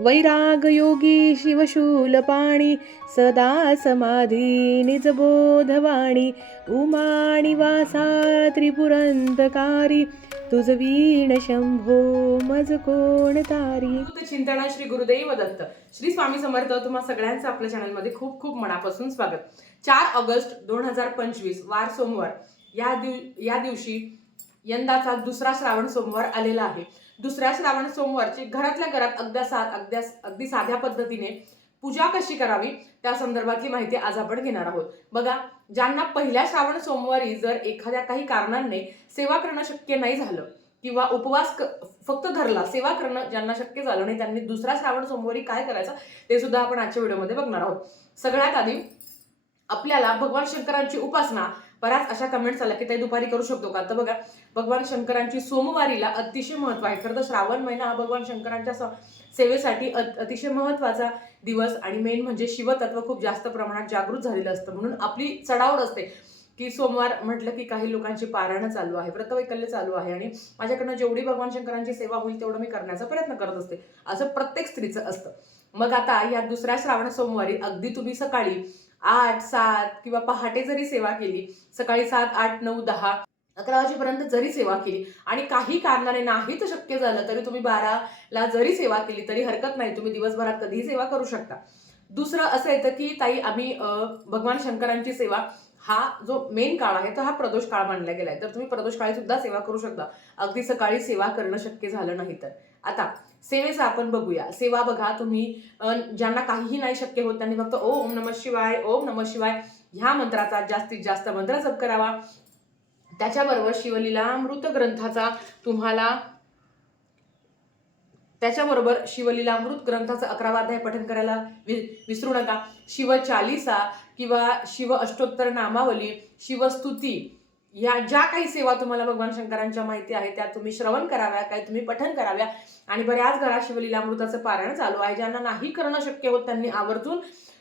वैरागयोगी शिवशूलपाणी सदा समाधी निजबोधवाणी उमाणी वासा त्रिपुरंतकारी तुझ वीण शंभो मज कोण तारी? चिंतना श्री गुरुदेव दत्त. श्री स्वामी समर्थ तुम्हा सगळ्यांचं आपल्या चॅनलमध्ये खूप खूप मनापासून स्वागत. चार ऑगस्ट दोन हजार पंचवीस वार सोमवार. या दिव या दिवशी यंदाचा दुसरा श्रावण सोमवार आलेला आहे. दुसऱ्या श्रावण सोमवारची घरातल्या घरात अगद्या सा अगद्या अगदी साध्या पद्धतीने पूजा कशी करावी? त्या संदर्भातली माहिती आज आपण घेणार आहोत. बघा ज्यांना पहिल्या श्रावण सोमवारी जर एखाद्या काही कारणांनी सेवा करणं शक्य नाही झालं किंवा उपवास क- फक्त धरला सेवा करणं ज्यांना शक्य झालं नाही त्यांनी दुसरा श्रावण सोमवारी काय करायचं? ते सुद्धा आपण आजच्या व्हिडिओमध्ये बघणार आहोत. सगळ्यात आधी आपल्याला भगवान शंकरांची उपासना बऱ्याच अशा कमेंट्स आल्या की ते दुपारी करू शकतो का? तर बघा भगवान शंकरांची सोमवारीला अतिशय महत्त्व आहे. खरं तर श्रावण महिना हा भगवान शंकरांच्या स- सेवेसाठी अत- अतिशय महत्त्वाचा दिवस आणि मेन म्हणजे शिवतत्व खूप जास्त प्रमाणात जागृत झालेलं असतं. म्हणून आपली चढावड असते की सोमवार म्हटलं की काही लोकांची पारायणं चालू आहे व्रतवैकल्य चालू आहे आणि माझ्याकडनं जेवढी भगवान शंकरांची सेवा होईल तेवढं मी करण्याचा प्रयत्न करत असते. असं प्रत्येक स्त्रीचं असतं. मग आता या दुसऱ्या श्रावण सोमवारी अगदी तुम्ही सकाळी आठ सात किंवा पहाटे जरी सेवा केली सकाळी सात आठ नऊ दहा अकरा वाजेपर्यंत जरी सेवा केली आणि काही कारणाने नाहीच शक्य झालं तरी तुम्ही बाराला जरी सेवा केली तरी हरकत नाही. तुम्ही दिवसभरात कधीही सेवा करू शकता. दुसरं असं येतं की ताई आम्ही भगवान शंकरांची सेवा हा जो मेन काळ आहे तो हा प्रदोष काळ मानला गेला आहे. तर तुम्ही प्रदोष काळी सुद्धा सेवा करू शकता. अगदी सकाळी सेवा करणं शक्य झालं नाही तर. आता सेवेचं आपण बघूया. सेवा बघा तुम्ही ज्यांना काहीही नाही शक्य होत त्यांनी फक्त ओम नम शिवाय ओम नम शिवाय ह्या मंत्राचा जास्तीत जास्त मंत्र जप करावा. त्याच्याबरोबर शिवलीला अमृत ग्रंथाचा तुम्हाला त्याच्याबरोबर शिवलीला अमृत ग्रंथाचा अकरावा अध्याय पठन करायला वि- विसरू नका. शिव चालिसा किंवा शिव अष्टोत्तर नामावली शिवस्तुती या ज्या काही सेवा तुम्हाला भगवान शंकरांच्या माहिती आहे त्या तुम्ही श्रवण कराव्या काही तुम्ही पठन कराव्या. आणि बऱ्याच घरात शिवलीला अमृताचं पारायण चालू आहे. ज्यांना नाही करणं शक्य होत त्यांनी आवर्जून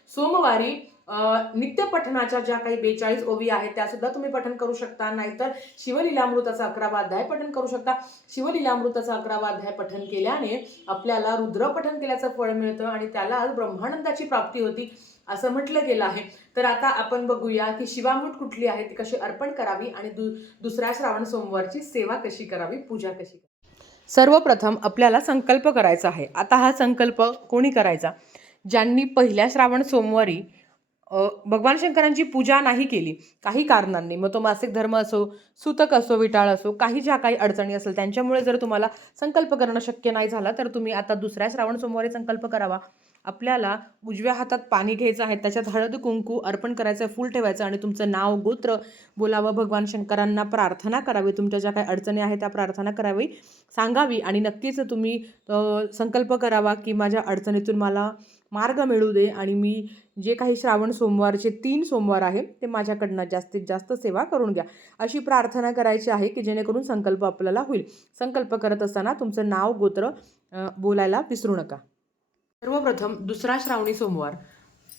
सोमवारी नित्य पठणाच्या ज्या काही बेचाळीस ओवी आहेत त्या सुद्धा तुम्ही पठण करू शकता. नाहीतर शिवलीलामृताचा अकरावा अध्याय पठण करू शकता. शिवलीलामृताचा अकरावा अध्याय पठण केल्याने आपल्याला रुद्र पठण केल्याचं फळ मिळतं आणि त्याला ब्रह्मानंदाची प्राप्ती होती असं म्हटलं गेलं आहे. तर आता आपण बघूया की शिवामृत कुठली आहे ती कशी अर्पण करावी आणि दु दुसऱ्या श्रावण सोमवारची सेवा कशी करावी पूजा कशी करावी? सर्वप्रथम आपल्याला संकल्प करायचा आहे. आता हा संकल्प कोणी करायचा? ज्यांनी पहिल्या श्रावण सोमवारी भगवान शंकरांची पूजा नाही केली. काही कारणांनी मग तो मासिक धर्म असो सुतक असो विटाळ असो काही ज्या काही अडचणी असेल त्यांच्यामुळे जर तुम्हाला संकल्प करणं शक्य नाही झालं तर तुम्ही आता दुसऱ्या श्रावण सोमवारी संकल्प करावा. आपल्याला उजव्या हातात पाणी घ्यायचं आहे त्याच्यात हळद कुंकू अर्पण करायचं फूल ठेवायचं आणि तुमचं नाव गोत्र बोलावं भगवान शंकरांना प्रार्थना करावी तुमच्या ज्या काही अडचणी आहेत त्या प्रार्थना करावी सांगावी आणि नक्कीच तुम्ही संकल्प करावा की माझ्या अडचणीतून मला मार्ग मिळू दे आणि मी जे काही श्रावण सोमवारचे तीन सोमवार आहे ते माझ्याकडनं जास्तीत जास्त सेवा करून घ्या. अशी प्रार्थना करायची आहे की जेणेकरून संकल्प आपल्याला होईल. संकल्प करत असताना तुमचं नाव गोत्र बोलायला विसरू नका. सर्वप्रथम दुसरा श्रावणी सोमवार.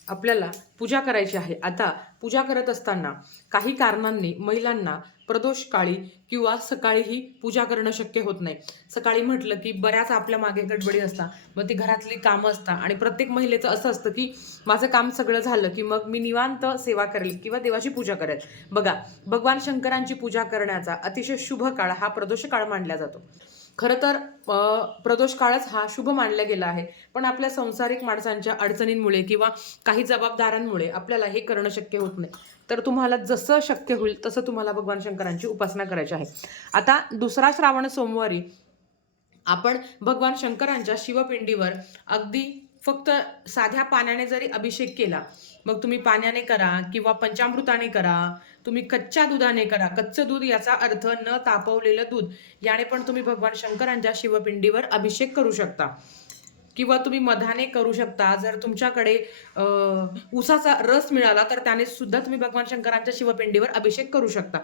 आपल्याला पूजा करायची आहे. आता पूजा करत असताना काही कारणांनी महिलांना प्रदोष काळी किंवा सकाळीही पूजा करणं शक्य होत नाही. सकाळी म्हटलं की बऱ्याच आपल्या मागे गडबडी असता मग ती घरातली कामं असतात. आणि प्रत्येक महिलेचं असं असतं की माझं काम सगळं झालं की मग मी निवांत सेवा करेल किंवा देवाची पूजा करेल. बघा भगवान शंकरांची पूजा करण्याचा अतिशय शुभ काळ हा प्रदोष काळ मानला जातो. खरं तर प्रदोष काळच हा शुभ मानला गेला आहे. पण आपल्या संसारिक माणसांच्या अडचणींमुळे किंवा काही जबाबदाऱ्यांमुळे आपल्याला हे करणं शक्य होत नाही. तर तुम्हाला जसं शक्य होईल तसं तुम्हाला भगवान शंकरांची उपासना करायची आहे. आता दुसरा श्रावण सोमवारी आपण भगवान शंकरांच्या शिवपिंडीवर अगदी फक्त साध्या पाण्याने जरी अभिषेक केला मग तुम्ही पाण्याने करा किंवा पंचामृताने करा तुम्ही कच्च्या दुधाने करा. कच्चं दूध याचा अर्थ न तापवलेलं दूध. याने पण तुम्ही भगवान शंकरांच्या शिवपिंडीवर अभिषेक करू शकता. किंवा तुम्ही मधाने करू शकता. जर तुमच्याकडे ऊसाचा रस मिळाला तर त्याने सुद्धा तुम्ही भगवान शंकरांच्या शिवपिंडीवर अभिषेक करू शकता.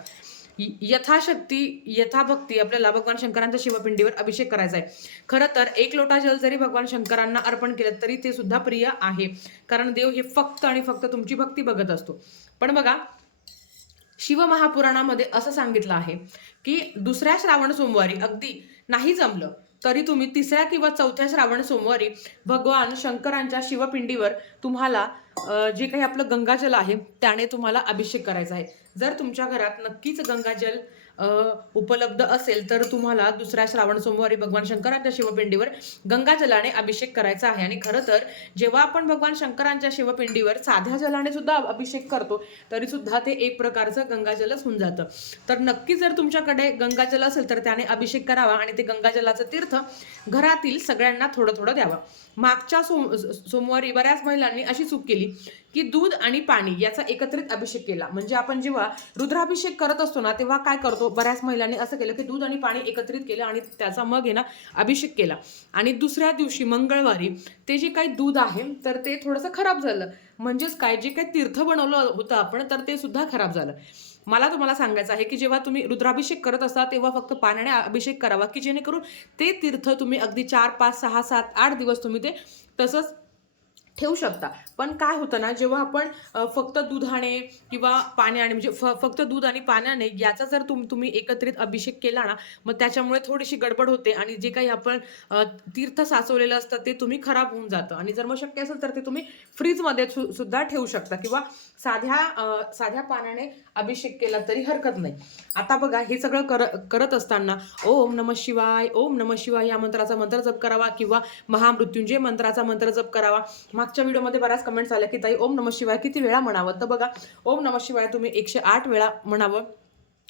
यथाशक्ती यथाभक्ती आपल्याला भगवान शंकरांच्या शिवपिंडीवर अभिषेक करायचा आहे. खरं तर एक लोटा जल जरी भगवान शंकरांना अर्पण केलं तरी ते सुद्धा प्रिय आहे. कारण देव हे फक्त आणि फक्त तुमची भक्ती बघत असतो. पण बघा शिवमहापुराणामध्ये असं सांगितलं आहे की दुसऱ्या श्रावण सोमवारी अगदी नाही जमलं तरी तुम्ही तिसऱ्या किंवा चौथ्या श्रावण सोमवारी भगवान शंकरांच्या शिवपिंडीवर तुम्हाला जे काही आपलं गंगाजल आहे त्याने तुम्हाला अभिषेक करायचा आहे. जर तुमच्या घरात नक्कीच गंगाजल उपलब्ध असेल तर तुम्हाला दुसऱ्या श्रावण सोमवारी भगवान शंकरांच्या शिवपिंडीवर गंगाजलाने अभिषेक करायचा आहे. आणि खरं तर जेव्हा आपण भगवान शंकरांच्या शिवपिंडीवर साध्या जलाने सुद्धा अभिषेक करतो तरी सुद्धा ते एक प्रकारचं गंगाजलच होऊन जातं. तर नक्की जर तुमच्याकडे गंगाजल असेल तर त्याने अभिषेक करावा आणि ते गंगाजलाचं तीर्थ घरातील सगळ्यांना थोडं थोडं द्यावं. मागच्या सोम सोमवारी बऱ्याच महिलांनी अशी चूक केली की दूध आणि पाणी याचा एकत्रित अभिषेक केला. म्हणजे आपण जेव्हा रुद्राभिषेक करत असतो ना तेव्हा काय करतो? बऱ्याच महिलांनी असं केलं की दूध आणि पाणी एकत्रित केलं आणि त्याचा मग आहे ना अभिषेक केला. आणि दुसऱ्या दिवशी मंगळवारी ते जे काही दूध आहे तर ते थोडंसं खराब झालं. म्हणजेच काय? जे काही तीर्थ बनवलं होतं आपण तर ते सुद्धा खराब झालं. मला तुम्हाला सांगायचं आहे की जेव्हा तुम्ही रुद्राभिषेक करत असता तेव्हा फक्त पाण्याने अभिषेक करावा की जेणेकरून ते तीर्थ तुम्ही अगदी चार पाच सहा सात आठ दिवस तुम्ही ते तसंच ठेवू शकता. पण काय होतं ना जेव्हा आपण फक्त दुधाने किंवा पाण्याने म्हणजे फ फक्त दूध आणि पाण्याने याचा जर तुम तुम्ही एकत्रित अभिषेक केला ना मग त्याच्यामुळे थोडीशी गडबड होते आणि जे काही आपण तीर्थ साचवलेलं असतं ते तुम्ही खराब होऊन जातं. आणि जर मग शक्य असेल तर ते तुम्ही फ्रीजमध्ये सु सुद्धा ठेवू शकता किंवा साध्या साध्या पाण्याने अभिषेक केला तरी हरकत नाही. आता बघा हे सगळं कर करत असताना ओम नम शिवाय ओम नम शिवाय या मंत्राचा मंत्र जप करावा किंवा महामृत्युंजय मंत्राचा मंत्र जप करावा. मागच्या व्हिडिओमध्ये बऱ्याच कमेंट्स आल्या की ताई ओम नम शिवाय किती वेळा म्हणावं? तर बघा ओम नम शिवाय तुम्ही एकशे आठ वेळा म्हणावं.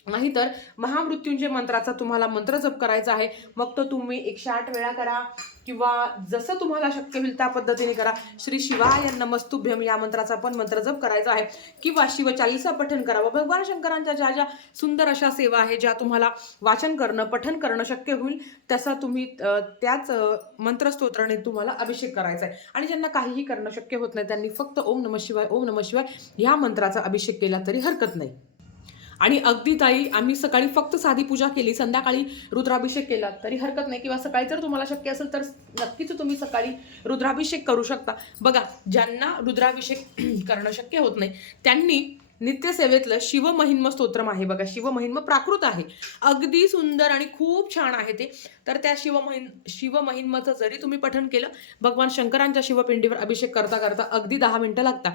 नाहीतर महामृत्युंजय मंत्राचा तुम्हाला मंत्र जप करायचा आहे. मग तो तुम्ही एकशे आठ वेळा करा. किंवा जसं तुम्हाला शक्य होईल त्या पद्धतीने करा श्री शिवाय नमस्तुभ्यम या मंत्राचा पण मंत्र जप करायचा आहे. किंवा शिवचालीसा पठण करावं. भगवान शंकरांच्या ज्या ज्या सुंदर अशा सेवा आहे ज्या तुम्हाला वाचन करणं पठण करणं शक्य होईल तसा तुम्ही त्याच मंत्रस्तोत्राने तुम्हाला अभिषेक करायचा आहे. आणि ज्यांना काहीही करणं शक्य होत नाही त्यांनी फक्त ओम नम शिवाय ओम नम शिवाय ह्या मंत्राचा अभिषेक केला तरी हरकत नाही. आणि अगदी ताई आम्ही सकाळी फक्त साधी पूजा केली संध्याकाळी रुद्राभिषेक केला. तरी हरकत नाही. किंवा सकाळी जर तुम्हाला शक्य असेल तर नक्कीच तुम्ही सकाळी रुद्राभिषेक करू शकता. बघा ज्यांना रुद्राभिषेक करणं शक्य होत नाही त्यांनी नित्यसेवेतलं शिवमहिन्म स्तोत्रम आहे बघा. शिवमहिन्म प्राकृत आहे. अगदी सुंदर आणि खूप छान आहे ते. तर त्या शिवमहिन शिवमहिन्मचं जरी तुम्ही पठण केलं भगवान शंकरांच्या शिवपिंडीवर अभिषेक करता करता अगदी दहा मिनटं लागतात.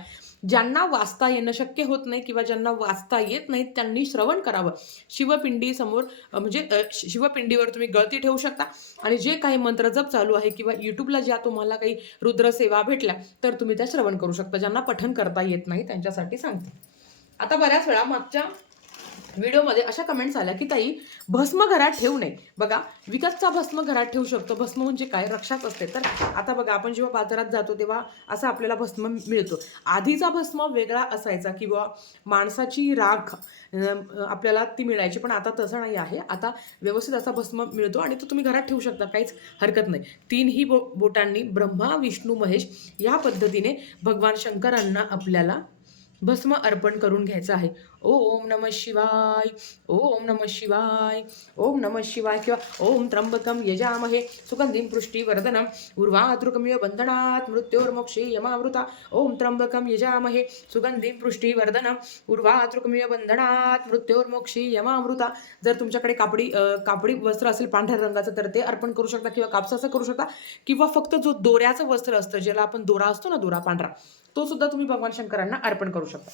ज्यांना वाचता येणं शक्य होत नाही किंवा ज्यांना वाचता येत नाही त्यांनी श्रवण करावं. शिवपिंडी समोर म्हणजे शिवपिंडीवर तुम्ही गळती ठेवू शकता. आणि जे काही मंत्र जप चालू आहे किंवा युट्यूबला ज्या तुम्हाला काही रुद्रसेवा भेटल्या तर तुम्ही त्या श्रवण करू शकता. ज्यांना पठण करता येत नाही त्यांच्यासाठी सांगते. आता बऱ्याच वेळा मागच्या व्हिडिओमध्ये अशा कमेंट्स आल्या की ताई भस्म घरात ठेवू नये. बघा विकतचा भस्म घरात ठेवू शकतो. भस्म म्हणजे काय? रक्षाच असते. तर आता बघा आपण जेव्हा बाजारात जातो तेव्हा असा आपल्याला भस्म मिळतो. आधीचा भस्म वेगळा असायचा किंवा माणसाची राख आपल्याला ती मिळायची पण आता तसं नाही आहे. आता व्यवस्थित असा भस्म मिळतो आणि तो तुम्ही घरात ठेवू शकता. काहीच हरकत नाही. तीनही बो बोटांनी ब्रह्मा विष्णू महेश या पद्धतीने भगवान शंकरांना आपल्याला भस्म अर्पण करून घ्यायचं आहे. ओम नम शिवाय ओम नम शिवाय ओम नम शिवाय किंवा ओम त्र्यंबकम यजामहे. सुगंधीं पृष्टी वर्धनम उर्वातृकमिव बंधनात मृत्योर्मोक्षे यमावृता ओम त्र्यंबकम यजामहे सुगंधीं पृष्टी वर्धनम उर्वातृकमिव बंधनात मृत्योर्मोक्षे यमामृता. जर तुमच्याकडे कापडी कापडी वस्त्र असेल पांढऱ्या रंगाचं तर ते अर्पण करू शकता किंवा कापसाचं करू शकता. किंवा फक्त जो दोऱ्याचं वस्त्र असतं ज्याला आपण दोरा असतो ना दोरा पांढरा तो सुद्धा तुम्ही भगवान शंकरांना अर्पण करू शकता.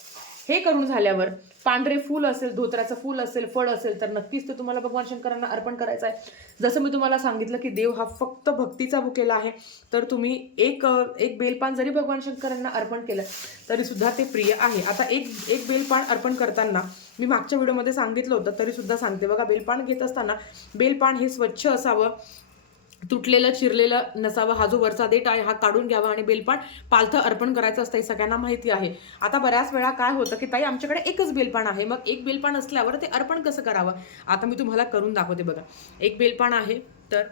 हे करून झाल्यावर पांढरे फूल असेल धोत्राचं फूल असेल फळ असेल तर नक्कीच ते तुम्हाला भगवान शंकरांना अर्पण करायचं आहे. जसं मी तुम्हाला सांगितलं की देव हा फक्त भक्तीचा भुकेला आहे तर तुम्ही एक एक बेलपान जरी भगवान शंकरांना अर्पण केलं तरी सुद्धा ते प्रिय आहे. आता एक एक बेलपान अर्पण करताना मी मागच्या व्हिडिओमध्ये सांगितलं होतं तरी सुद्धा सांगते. बघा बेलपान घेत असताना बेलपान हे स्वच्छ असावं तुटलेलं चिरलेलं नसावं हा जो वरचा देठ आहे हा काढून घ्यावा आणि बेलपान पालथं अर्पण करायचं असतं हे सगळ्यांना माहिती आहे. आता बऱ्याच वेळा काय होतं की ताई आमच्याकडे एकच बेलपान आहे. मग एक बेलपान असल्यावर ते अर्पण कसं करावं? आता मी तुम्हाला करून दाखवते बघा. एक बेलपान आहे तर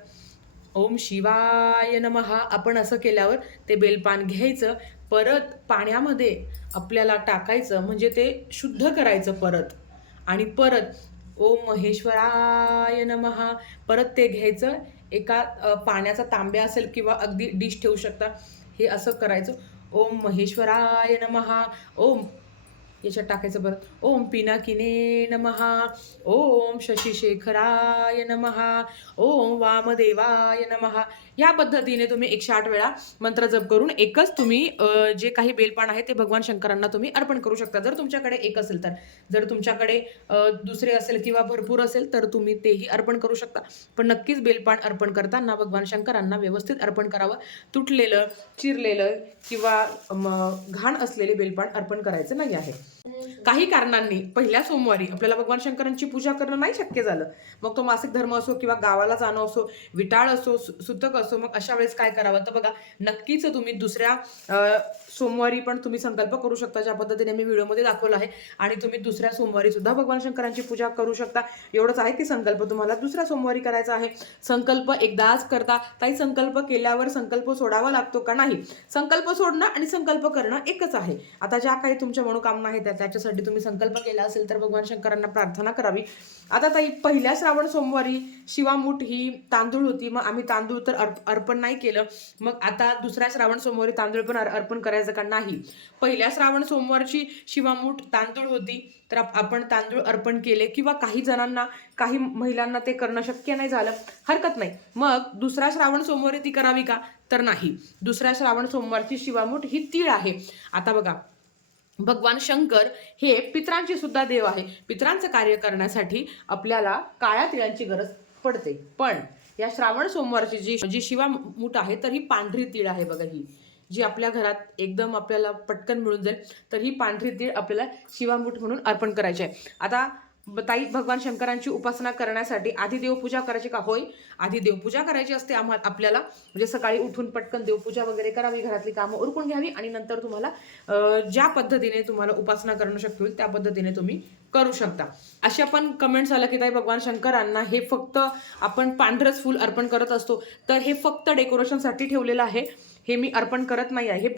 ओम शिवाय नमहा आपण असं केल्यावर ते बेलपान घ्यायचं. परत पाण्यामध्ये आपल्याला टाकायचं म्हणजे ते शुद्ध करायचं परत. आणि परत ओम महेश्वराय नमहा परत ते घ्यायचं. एका पाण्याचा तांब्या असेल किंवा अगदी डिश ठेवू शकता. हे असं करायचं. ओम महेश्वराय नमहा ओम याच्यात टाकायचं बरं ओम पिनाकिने नमहा ओम शशिशेखराय नमहा ओम वामदेवाय नमहा ह्या पद्धतीने तुम्ही एकशे आठ वेळा मंत्र जप करून एकच तुम्ही जे काही बेलपान आहे ते भगवान शंकरांना तुम्ही अर्पण करू शकता. जर तुमच्याकडे एक असेल तर. जर तुमच्याकडे दुसरे असेल किंवा भरपूर असेल तर तुम्ही तेही अर्पण करू शकता. पण नक्कीच बेलपान अर्पण करताना भगवान शंकरांना व्यवस्थित अर्पण करावं. तुटलेलं चिरलेलं किंवा घाण असलेले बेलपान अर्पण करायचं नाही आहे. काही कारणांनी पहिल्या सोमवारी आपल्याला भगवान शंकरांची पूजा करणं नाही शक्य झालं. मग तो मासिक धर्म असो किंवा गावाला जाणं असो विटाळ असो सुतक असो मग अशा वेळेस काय करावं? तर बघा नक्कीच तुम्ही दुसऱ्या सोमवारी पण तुम्ही संकल्प करू शकता ज्या पद्धतीने मी व्हिडिओमध्ये दाखवला आहे. आणि तुम्ही दुसऱ्या सोमवारी सुद्धा भगवान शंकरांची पूजा करू शकता. एवढंच आहे की संकल्प तुम्हाला दुसऱ्या सोमवारी करायचा आहे. संकल्प एकदाच करता. ताई संकल्प केल्यावर संकल्प सोडावा लागतो का नाही? संकल्प सोडणं आणि संकल्प करणं एकच आहे. आता ज्या काही तुमच्या मनोकामना आहेत त्या- त्याच्यासाठी तुम्ही संकल्प केला असेल तर भगवान शंकरांना प्रार्थना करावी. आता ताई पहिल्या श्रावण सोमवारी शिवामूठ ही तांदूळ होती. मग आम्ही तांदूळ तर अर्प- अर्पण नाही केलं. मग आता दुसऱ्या श्रावण सोमवारी तांदूळ पण अर्पण करायचं का नाही? पहिल्या श्रावण सोमवारची शिवामूठ तांदूळ होती तर आपण तांदूळ अर्पण केले किंवा काही जणांना काही महिलांना ते करणं शक्य नाही झालं. हरकत नाही. मग दुसऱ्या श्रावण सोमवारी ती करावी का? तर नाही. दुसऱ्या श्रावण सोमवारची शिवामूठ ही तीळ आहे. आता बघा. भगवान शंकर हे पित्रांचे सुद्धा देव आहे. पित्रांचं कार्य करण्यासाठी आपल्याला काळ्या तिळांची गरज पडते. पण या श्रावण सोमवारची जी जी शिवामूठ आहे तर ही पांढरी तीळ आहे बघा ही. जी आपल्या घरात एकदम आपल्याला पटकन मिळून जाईल तर ही पांढरी तीळ आपल्याला शिवामूठ म्हणून अर्पण करायची आहे. आता ताई भगवान शंकरांची उपासना करण्यासाठी आधी देवपूजा करायची का? होय. आधी देवपूजा करायची असते. आम्हा आपल्याला म्हणजे सकाळी उठून पटकन देवपूजा वगैरे करावी घरातली कामं उरकून घ्यावी आणि नंतर तुम्हाला ज्या पद्धतीने तुम्हाला उपासना करणं शक्य होईल त्या पद्धतीने तुम्ही करू शकता. अशा पण कमेंट्स आल्या की ताई भगवान शंकरांना हे फक्त आपण पांढरंच फूल अर्पण करत असतो. तर हे फक्त डेकोरेशनसाठी ठेवलेलं आहे. हे मी अर्पण करत नाही आहे हे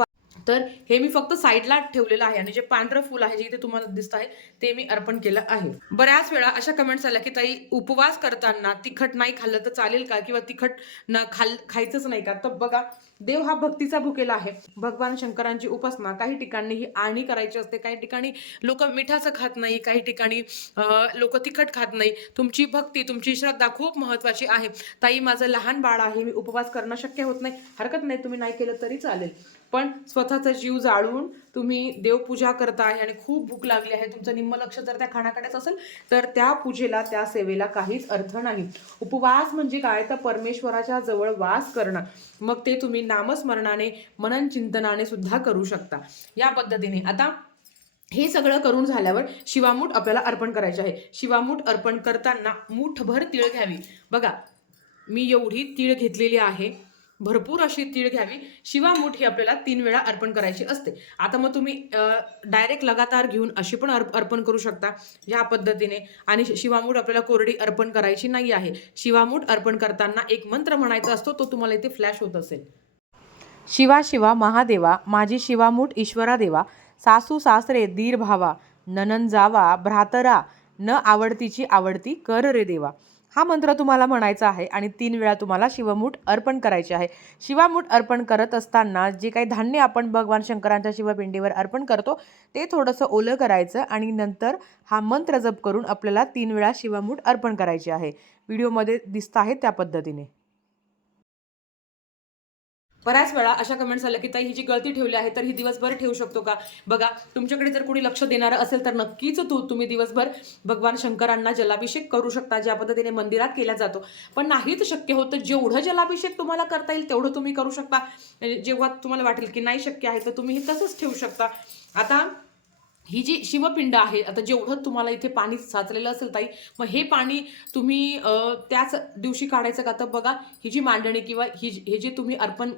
तर हे मी फक्त साईडला ठेवलेलं आहे आणि जे पांढरं फुल आहे जे इथे तुम्हाला दिसत आहे ते मी अर्पण केलं आहे. बऱ्याच वेळा अशा कमेंट्स आल्या की ताई उपवास करताना तिखट नाही खाल्लं तर चालेल का? किंवा तिखट न खाल खायचंच नाही का? तर बघा देव हा भक्तीचा भुकेला आहे. भगवान शंकरांची उपासना काही ठिकाणी ही आणी करायची असते. काही ठिकाणी लोक मिठाचं खात नाही काही ठिकाणी लोक तिखट खात नाही. तुमची भक्ती तुमची श्रद्धा खूप महत्वाची आहे. ताई माझं लहान बाळ आहे मी उपवास करणं शक्य होत नाही. हरकत नाही तुम्ही नाही केलं तरी चालेल. पण स्वतःचा जीव जाळून तुम्ही देवपूजा करताय आणि खूप भूक लागली आहे तुमचं निम्म लक्ष जर त्या खाण्याकडेच असेल तर त्या पूजेला त्या सेवेला काहीच अर्थ नाही. उपवास म्हणजे काय? तर परमेश्वराच्या जवळ वास करणं. मग ते तुम्ही नामस्मरणाने मनन चिंतनाने सुद्धा करू शकता. या पद्धतीने. आता हे सगळं करून झाल्यावर शिवामूठ आपल्याला अर्पण करायचे आहे. शिवामूठ अर्पण करताना मूठभर तीळ घ्यावी. बघा मी एवढी तीळ घेतलेली आहे. भरपूर अशी तीळ घ्यावी. शिवामूठ ही आपल्याला तीन वेळा अर्पण करायची असते. आता मग तुम्ही डायरेक्ट लगातार घेऊन अशी पण अर्प अर्पण करू शकता ह्या पद्धतीने. आणि शिवामूठ आपल्याला कोरडी अर्पण करायची नाही आहे. शिवामूठ अर्पण करताना एक मंत्र म्हणायचा असतो तो तुम्हाला इथे फ्लॅश होत असेल. शिवा शिवा महादेवा माझी शिवामूठ ईश्वरा देवा. सासू सासरे दीर भावा ननन जावा भ्रातरा न आवडतीची आवडती कर रे देवा. हा मंत्र तुम्हाला म्हणायचा आहे आणि तीन वेळा तुम्हाला शिवमूठ अर्पण करायचे आहे. शिवामूठ अर्पण करत असताना जे काही धान्य आपण भगवान शंकरांच्या शिवपिंडीवर अर्पण करतो ते थोडंसं ओलं करायचं आणि नंतर हा मंत्र जप करून आपल्याला तीन वेळा शिवमूठ अर्पण करायचे आहे. व्हिडिओमध्ये दिसत आहे त्या पद्धतीने. बऱ्याच वेळा अशा कमेंट्स आल्या की ताई ही जी गळती ठेवली आहे तर ही दिवसभर ठेवू शकतो का? बघा तुमच्याकडे जर कोणी लक्ष देणारं असेल तर नक्कीच तू तुम्ही दिवसभर भगवान शंकरांना जलाभिषेक करू शकता ज्या पद्धतीने मंदिरात केला जातो. पण नाहीच शक्य होतं जेवढं जलाभिषेक तुम्हाला करता येईल तेवढं तुम्ही करू शकता. म्हणजे जेव्हा तुम्हाला वाटेल की नाही शक्य आहे तर तुम्ही हे तसंच ठेवू शकता. आता ही जी शिवपिंड आहे आता जेवढं तुम्हाला इथे पाणी साचलेलं असेल ताई मग हे पाणी तुम्ही त्याच दिवशी काढायचं का? तर बघा ही जी मांडणी किंवा ही जी- हे जे तुम्ही अर्पण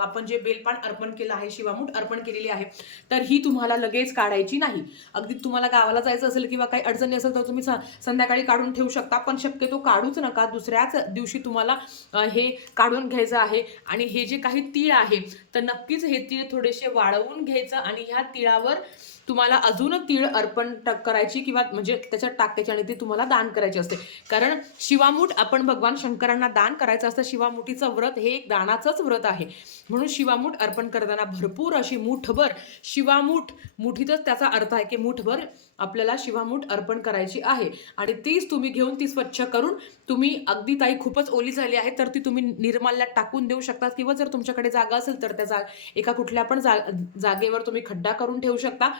आपण जे बेलपान अर्पण केलं आहे शिवामूठ अर्पण केलेली आहे तर ही तुम्हाला लगेच काढायची नाही. अगदी तुम्हाला गावाला जायचं असेल किंवा काही अडचणी असेल तर तुम्ही संध्याकाळी काढून ठेवू शकता. पण शक्यतो काढूच नका. दुसऱ्याच दिवशी तुम्हाला हे काढून घ्यायचं आहे. आणि हे जे काही तीळ आहे तर नक्कीच हे तीळ थोडेसे वाळवून घ्यायचं आणि ह्या तिळावर तुम्हाला अजून तीळ अर्पण करायची किंवा म्हणजे त्याच्यात टाकायची आणि ती तुम्हाला दान करायची असते. कारण शिवामूठ आपण भगवान शंकरांना दान करायचं असतं शिवामुठीचं व्रत हे एक दानाचंच व्रत आहे. म्हणून शिवामूठ अर्पण करताना भरपूर अशी मूठभर शिवामूठ मुठीतच त्याचा अर्थ आहे की मूठभर आपल्याला शिवामूठ अर्पण करायची आहे. आणि तीच तुम्ही घेऊन ती स्वच्छ करून तुम्ही अगदी ताई खूपच ओली झाली आहे तर ती तुम्ही निर्माल्यात टाकून देऊ शकता किंवा जर तुमच्याकडे जागा असेल तर त्या जा एका कुठल्या पण जा जागेवर तुम्ही खड्डा करून ठेवू शकता.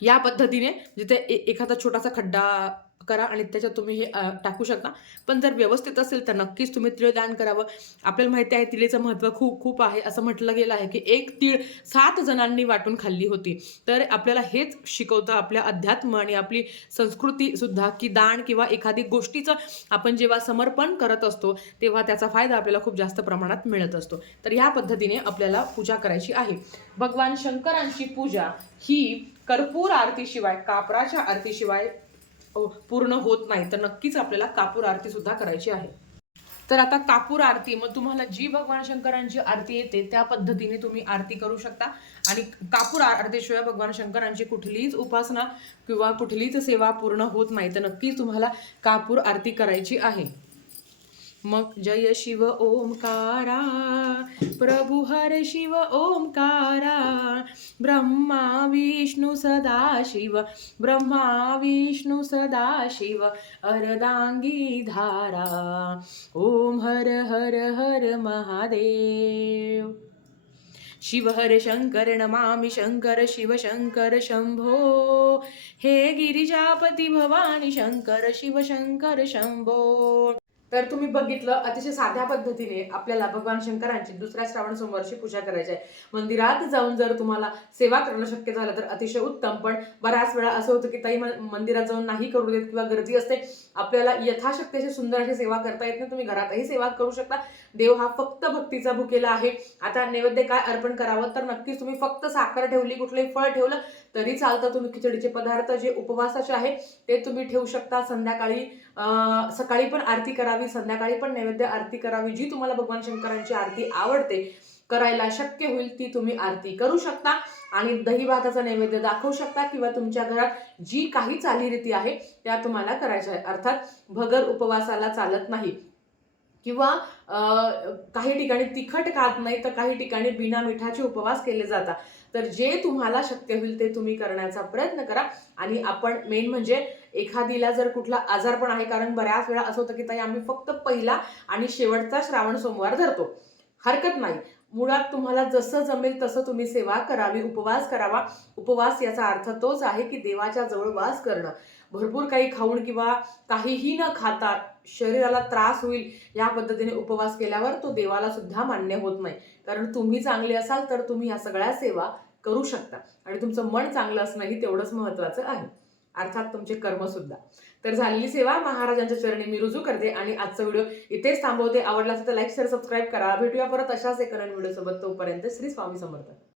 या पद्धतीने जिथे ए- एखादा छोटासा खड्डा करा आणि त्याच्यात तुम्ही हे टाकू शकता. पण जर व्यवस्थित असेल तर नक्कीच तुम्ही तिळदान करावं. आपल्याला माहिती आहे तिळेचं महत्त्व खूप खूप आहे. असं म्हटलं गेलं आहे की एक तीळ सात जणांनी वाटून खाल्ली होती. तर आपल्याला हेच शिकवतं आपल्या अध्यात्म आणि आपली संस्कृतीसुद्धा की दान किंवा एखादी गोष्टीचं आपण जेव्हा समर्पण करत असतो तेव्हा त्याचा फायदा आपल्याला खूप जास्त प्रमाणात मिळत असतो. तर ह्या पद्धतीने आपल्याला पूजा करायची आहे. भगवान शंकरांची पूजा ही कर्पूर आरतीशिवाय कापराच्या आरतीशिवाय पूर्ण होत नाही. तर नक्कीच आपल्याला कापूर आरती सुद्धा करायची आहे. तर आता कापूर आरती मग तुम्हाला जी भगवान शंकरांची आरती येते त्या पद्धतीने तुम्ही आरती करू शकता. आणि कापूर आरतीशिवाय भगवान शंकरांची कुठलीच उपासना किंवा कुठलीच सेवा पूर्ण होत नाही. तर नक्कीच तुम्हाला कापूर आरती करायची आहे. मग जय शिव ओंकारा प्रभु हर शिव ओंकारा ब्रह्मा विष्णु सदा शिव ब्रह्मा विष्णु सदा शिव अर्धांगी धारा ओम हर हर हर महादेव। शिव हर शंकर नमामि शंकर शिव शंकर शंभो। हे गिरिजापती भवानी शंकर शिव शंकर शंभो। तर तुम्ही बघितलं अतिशय साध्या पद्धतीने आपल्याला भगवान शंकरांची दुसऱ्या श्रावण सोमवारची पूजा करायची आहे. मंदिरात जाऊन जर तुम्हाला सेवा करणं शक्य झालं तर अतिशय उत्तम. पण बऱ्याच वेळा असं होतं की ताई म- मंदिरात जाऊन नाही करू देत किंवा गर्दी असते. आपल्याला यथाशक्ती अशी सुंदर अशी सेवा करता येत नाही तुम्ही घरातही सेवा करू शकता. देव हा फक्त भक्तीचा भुकेला आहे. आता नैवेद्य काय अर्पण करावं तर नक्कीच तुम्ही फक्त साखर ठेवली कुठलंही फळ ठेवलं तरी चालतं. तुम्ही खिचडीचे पदार्थ जे उपवासाचे आहे ते तुम्ही ठेवू शकता. संध्याकाळी सकाळी पण आरती करावी संध्याकाळी पण नैवेद्य आरती करावी जी तुम्हाला भगवान शंकरांची आरती आवडते. करायला शक्य होईल ती तुम्ही आरती करू शकता. आणि दही भाताचा नैवेद्य दाखवू शकता किंवा तुमच्या घरात जी काही चालीरीती आहे त्या तुम्हाला करायच्या आहे अर्थात भगर उपवासाला चालत नाही. किंवा काही ठिकाणी तिखट खात नाही तर काही ठिकाणी बिना मिठाचे उपवास केले जातात. तर जे तुम्हाला शक्य होईल ते तुम्ही करण्याचा प्रयत्न करा. आणि आपण मेन म्हणजे एखादीला जर कुठला आजार पण आहे कारण बऱ्याच वेळा असं होतं की ताई आम्ही फक्त पहिला आणि शेवटचा श्रावण सोमवार धरतो. हरकत नाही. मुळात तुम्हाला जसं जमेल तसं तुम्ही सेवा करावी उपवास करावा. उपवास याचा अर्थ तोच आहे की देवाच्या जवळ वास करणं. भरपूर काही खाऊन किंवा काहीही न खाता शरीराला त्रास होईल या पद्धतीने उपवास केल्यावर तो देवाला सुद्धा मान्य होत नाही. कारण तुम्ही चांगले असाल तर तुम्ही या सगळ्या सेवा करू शकता. आणि तुमचं मन चांगलं असणंही तेवढंच महत्वाचं आहे. अर्थात तुमचे कर्मसुद्धा तर झालेली सेवा महाराजांच्या चरणी मी रुजू करते आणि आजचा व्हिडिओ इथेच थांबवते. आवडला असेल तर लाईक शेअर सबस्क्राईब करा. भेटूया परत अशाच एक नवीन व्हिडिओ सोबत तोपर्यंत श्री स्वामी समर्थ.